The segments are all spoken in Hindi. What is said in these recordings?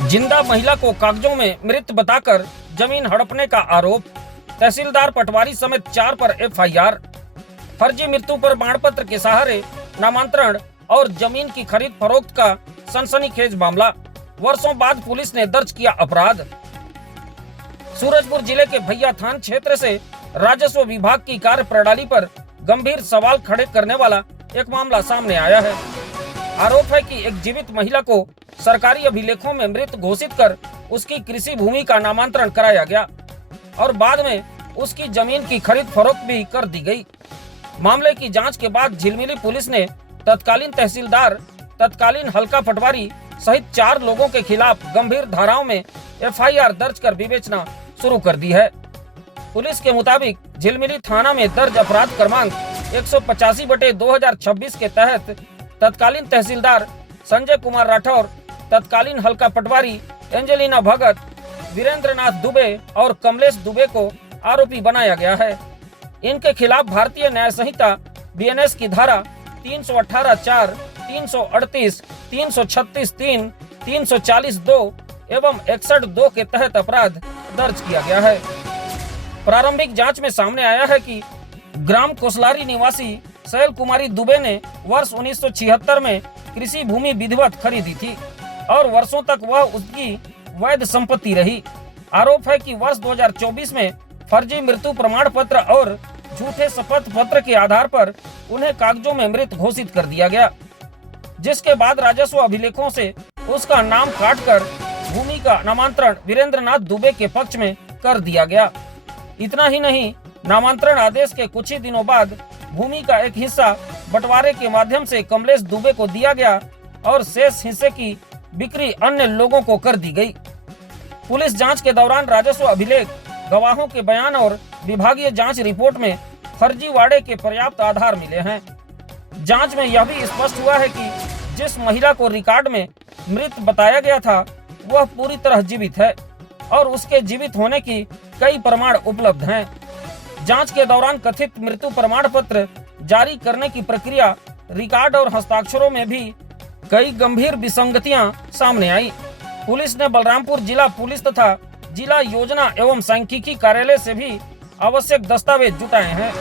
जिंदा महिला को कागजों में मृत बताकर जमीन हड़पने का आरोप। तहसीलदार पटवारी समेत 4 पर एफआईआर। फर्जी मृत्यु प्रमाण पत्र के सहारे नामांतरण और जमीन की खरीद फरोख्त का सनसनीखेज मामला। वर्षों बाद पुलिस ने दर्ज किया अपराध। सूरजपुर जिले के भैया थान क्षेत्र से राजस्व विभाग की कार्य प्रणाली पर गंभीर सवाल खड़े करने वाला एक मामला सामने आया है। आरोप है कि एक जीवित महिला को सरकारी अभिलेखों में मृत घोषित कर उसकी कृषि भूमि का नामांतरण कराया गया और बाद में उसकी जमीन की खरीद फरोख्त भी कर दी गई। मामले की जांच के बाद झिलमिली पुलिस ने तत्कालीन तहसीलदार, तत्कालीन हल्का पटवारी सहित 4 लोगों के खिलाफ गंभीर धाराओं में एफआईआर दर्ज कर विवेचना शुरू कर दी है। पुलिस के मुताबिक झिलमिली थाना में दर्ज अपराध क्रमांक 185/2026 के तहत तत्कालीन तहसीलदार संजय कुमार राठौर, तत्कालीन हल्का पटवारी एंजेलिना भगत, वीरेंद्रनाथ दुबे और कमलेश दुबे को आरोपी बनाया गया है। इनके खिलाफ भारतीय न्याय संहिता बीएनएस की धारा 318(4), 338, 336(3), 340(2) एवं 61(2) के तहत अपराध दर्ज किया गया है। प्रारंभिक जांच में सामने आया है कि ग्राम कोसलारी निवासी शैल कुमारी दुबे ने वर्ष 1976 में कृषि भूमि विधिवत खरीदी थी और वर्षों तक वह उसकी वैध संपत्ति रही। आरोप है कि वर्ष 2024 में फर्जी मृत्यु प्रमाण पत्र और झूठे शपथ पत्र के आधार पर उन्हें कागजों में मृत घोषित कर दिया गया, जिसके बाद राजस्व अभिलेखों से उसका नाम काटकर भूमि का नामांतरण वीरेंद्रनाथ दुबे के पक्ष में कर दिया गया। इतना ही नहीं, नामांतरण आदेश के कुछ ही दिनों बाद भूमि का एक हिस्सा बंटवारे के माध्यम से कमलेश दुबे को दिया गया और शेष हिस्से की बिक्री अन्य लोगों को कर दी गई। पुलिस जांच के दौरान राजस्व अभिलेख, गवाहों के बयान और विभागीय जांच रिपोर्ट में फर्जीवाड़े के पर्याप्त आधार मिले हैं। जांच में यह भी स्पष्ट हुआ है कि जिस महिला को रिकॉर्ड में मृत बताया गया था वह पूरी तरह जीवित है और उसके जीवित होने की कई प्रमाण उपलब्ध हैं। जांच के दौरान कथित मृत्यु प्रमाण पत्र जारी करने की प्रक्रिया, रिकॉर्ड और हस्ताक्षरों में भी कई गंभीर विसंगतियां सामने आई। पुलिस ने बलरामपुर जिला पुलिस तथा जिला योजना एवं सांख्यिकी कार्यालय से भी आवश्यक दस्तावेज जुटाए हैं।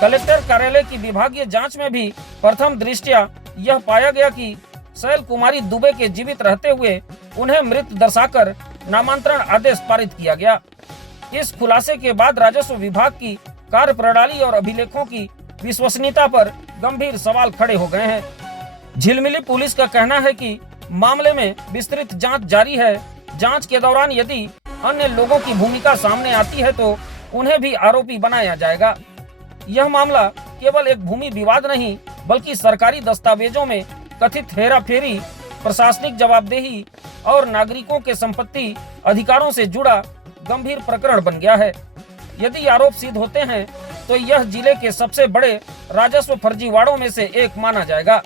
कलेक्टर कार्यालय की विभागीय जांच में भी प्रथम दृष्टया यह पाया गया कि शैल कुमारी दुबे के जीवित रहते हुए उन्हें मृत दर्शाकर नामांतरण आदेश पारित किया गया। इस खुलासे के बाद राजस्व विभाग की कार्य प्रणाली और अभिलेखों की विश्वसनीयता पर गंभीर सवाल खड़े हो गए हैं। झिलमिली पुलिस का कहना है कि मामले में विस्तृत जांच जारी है। जांच के दौरान यदि अन्य लोगों की भूमिका सामने आती है तो उन्हें भी आरोपी बनाया जाएगा। यह मामला केवल एक भूमि विवाद नहीं बल्कि सरकारी दस्तावेजों में कथित हेराफेरी, प्रशासनिक जवाबदेही और नागरिकों के संपत्ति अधिकारों से जुड़ा गंभीर प्रकरण बन गया है। यदि आरोप सिद्ध होते हैं तो यह जिले के सबसे बड़े राजस्व फर्जीवाड़ों में से एक माना जाएगा।